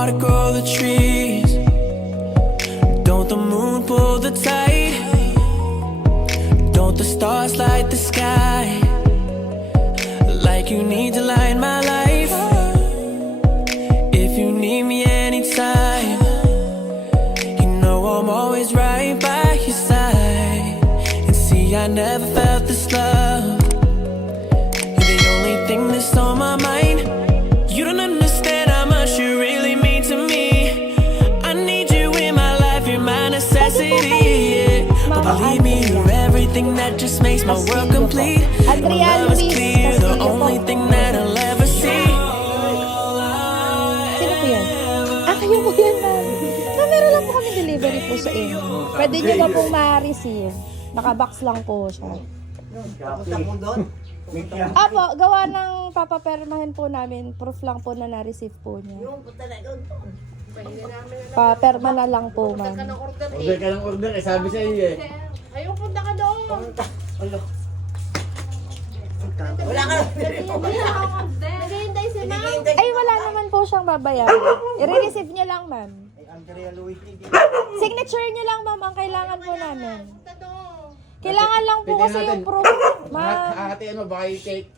water grow the trees? Don't the moon pull the tide? Don't the stars light the sky? Like you need to light my life. If you need me anytime, you know I'm always right by your side. And see, I never felt this love. You're the only thing that's on my mind. You don't understand how much you really mean to me. I need you in my life, you're my necessity, yeah. But believe me, you're everything that just makes my world complete. My love is clear, the only thing that I'll ever see. Sino po yan? Kayo po yan, ma'am. Meron lang po kami delivery po sa inyo. Pwede nyo na pong ma-receive. Nakabox lang po siya. Apo, gawa ng papapermahin po namin. Proof lang po na na-receive po niya. Paperma na lang po, ma'am. Order ka ng order, eh, sabi sa iyo eh. Ayaw, punta ka doon. Wala ka. Naghihintay si ma'am. Ay, wala naman po siyang babayaran. I-receive niyo lang, ma'am. Signature niyo lang, ma'am, ang kailangan po namin. Punta doon. Kailangan lang po kasi yung proof, ma'am. Hahatian mo, baka yung cake.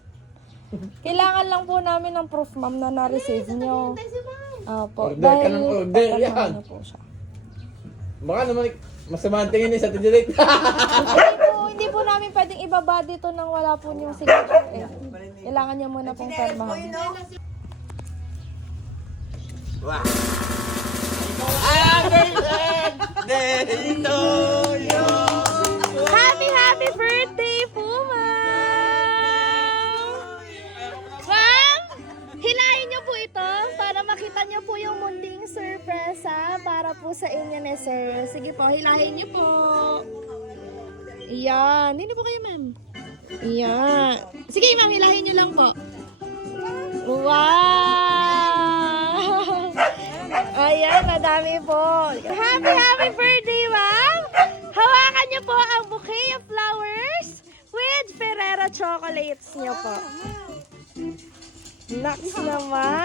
Kailangan lang po namin ng proof, ma'am, na na-receive niyo. Naghihintay si ma'am. Opo, Order ka dahil ng order, papermahan yan. niyo po siya. Baka naman masama ang tingin eh sa tidirect. Hindi po namin pwedeng ibaba dito nang wala po yung signature. Eh. Kailangan niya muna pong permahan. Happy birthday po, ma'am! Ma'am, hilahin niyo po ito para makita niyo po yung munding surpresa para po sa inyo ni sir. Sige po, hilahin niyo po. Iyan. Hindi po kayo, ma'am. Iyan. Sige, ma'am, hilahin niyo lang po. Wow! Ayan, madami po. Happy birthday, ma'am! Hawakan niyo po ang bouquet of flowers with Ferrero chocolates niyo po. Next naman.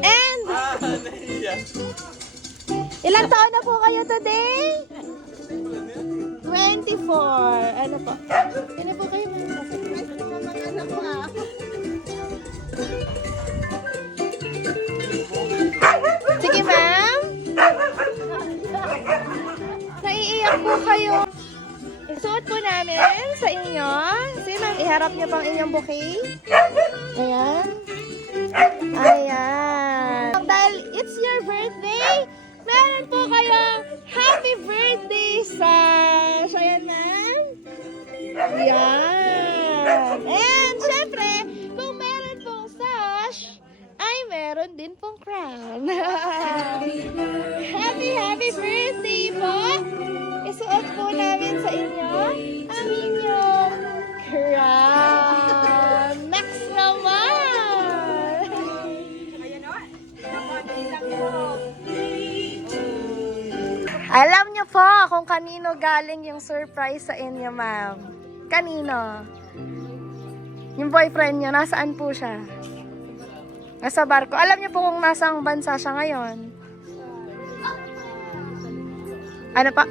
And ilang taon na po kayo today? 24. Ano po? Ano po kayo? Sige, ma'am. Naiiyak po kayo. Isuot po namin sa inyo. Sige, ma'am. Iharap niyo pang inyong bouquet. Ayan. Ayan. Dahil it's your birthday, meron po kayong happy birthday sash. Ayan, ma'am. Ayan. And, syempre, kung meron pong sash, ay meron din pong crown. Happy birthday po. Isuot po namin sa inyo ang inyong crown. Next naman. Alam niyo po kung kanino galing yung surprise sa inyo, ma'am. Kanino? Yung boyfriend niyo, nasaan po siya? Nasa barko. Alam niyo po kung nasang bansa siya ngayon? Ano pa?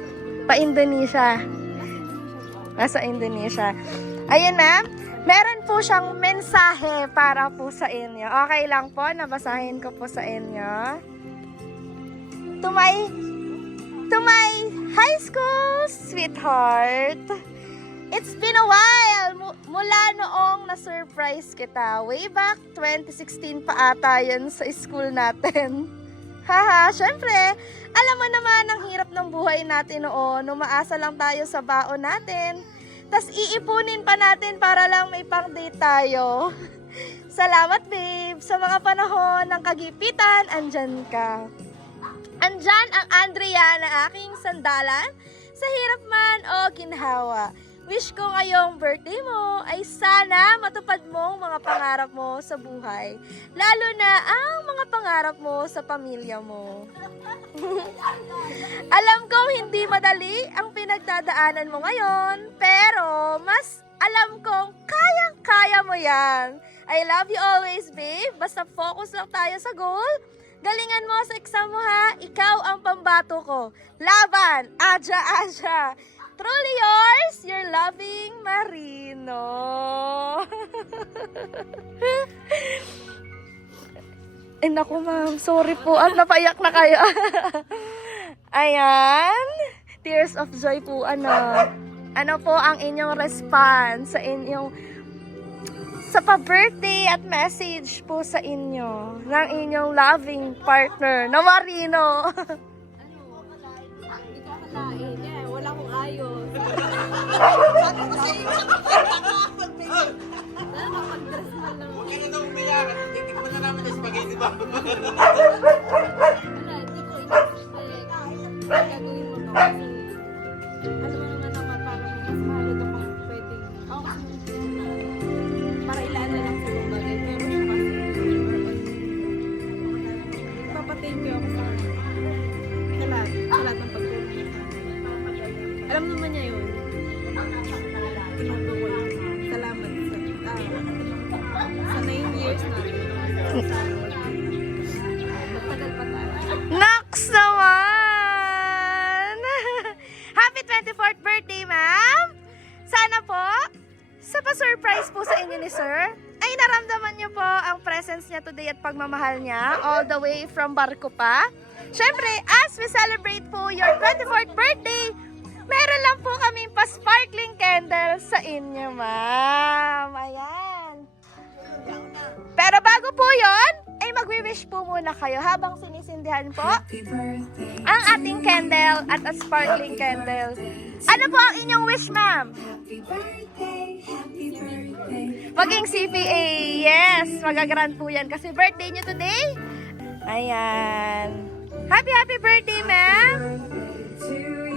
Pa-Indonesia. Nasa Indonesia. Ayun na. Meron po siyang mensahe para po sa inyo. Okay lang po, nabasahin ko po sa inyo. To my high school sweetheart, it's been a while mula noong na-surprise kita. Way back 2016 pa ata yun sa school natin. Haha, syempre, alam mo naman ang hirap ng buhay natin noon. Umaasa lang tayo sa baon natin. Tas iipunin pa natin para lang may pang-date tayo. Salamat, babe. Sa mga panahon ng kagipitan, andyan ka. Andyan ang Andrea na aking sandalan, sa hirap man o ginhawa. Wish ko ngayong birthday mo ay sana matupad mong mga pangarap mo sa buhay. Lalo na ang mga pangarap mo sa pamilya mo. Alam kong hindi madali ang pinagdadaanan mo ngayon, pero mas alam kong kayang-kaya mo yan. I love you always, babe. Basta focus lang tayo sa goal. Galingan mo sa exam mo, ha? Ikaw ang pambato ko. Laban! Aja, aja! Truly yours, your loving Marino. Eh, naku, ma'am. Sorry po. Napaiyak na kayo. Ayan. Tears of joy po, ano. Ano po ang inyong response sa inyong sa pa-birthday at message po sa inyo ng inyong loving partner na Marino. Hindi ko akalain. Yeah, wala akong ayos. Nakapag-dress na lang. Huwag ka na daw umiyak. Titikman na namin yung spaghetti ba? Wala, hindi ko in-expect. Gagawin mo to kasi alam mo naman naman parang mas mahalo ito kung pwedeng para ilaan na lang sa ibang bagay. Pero siya kasi papathank you ako sa lahat ng pagtulong niya sa akin. Alam naman niya yun. Tinuto ko yun. Salamat sa 9 years natin. Magtagal pa tayo. Naks naman! Happy 24th birthday, ma'am! Sana po, sa pa-surprise po sa inyo ni sir, ay naramdaman niyo po ang presence niya today at pagmamahal niya all the way from Barco pa. Siyempre, as we celebrate po your 24th birthday, meron lang po kaming pa-sparkling candle sa inyo, ma'am. Ayan. Pero bago po yon, ay magwi-wish po muna kayo habang sinisindihan po ang ating candle at a sparkling candle. Ano po ang inyong wish, ma'am? Maging CPA. Yes, magagrant po yan kasi birthday niyo today. Ayan. Happy birthday, ma'am.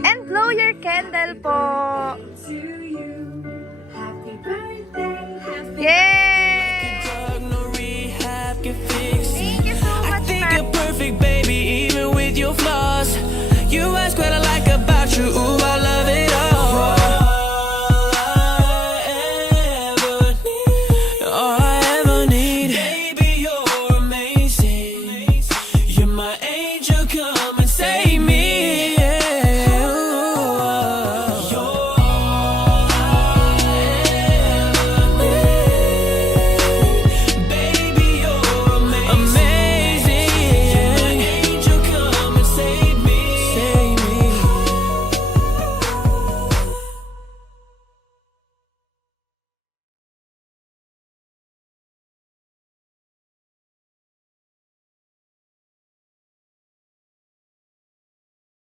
And blow your candle po. Yay! Drug, no rehab can fix it. Thank you so I much, think ma'am. you're perfect, baby, even with your flaws. You ask what I like about you. Ooh,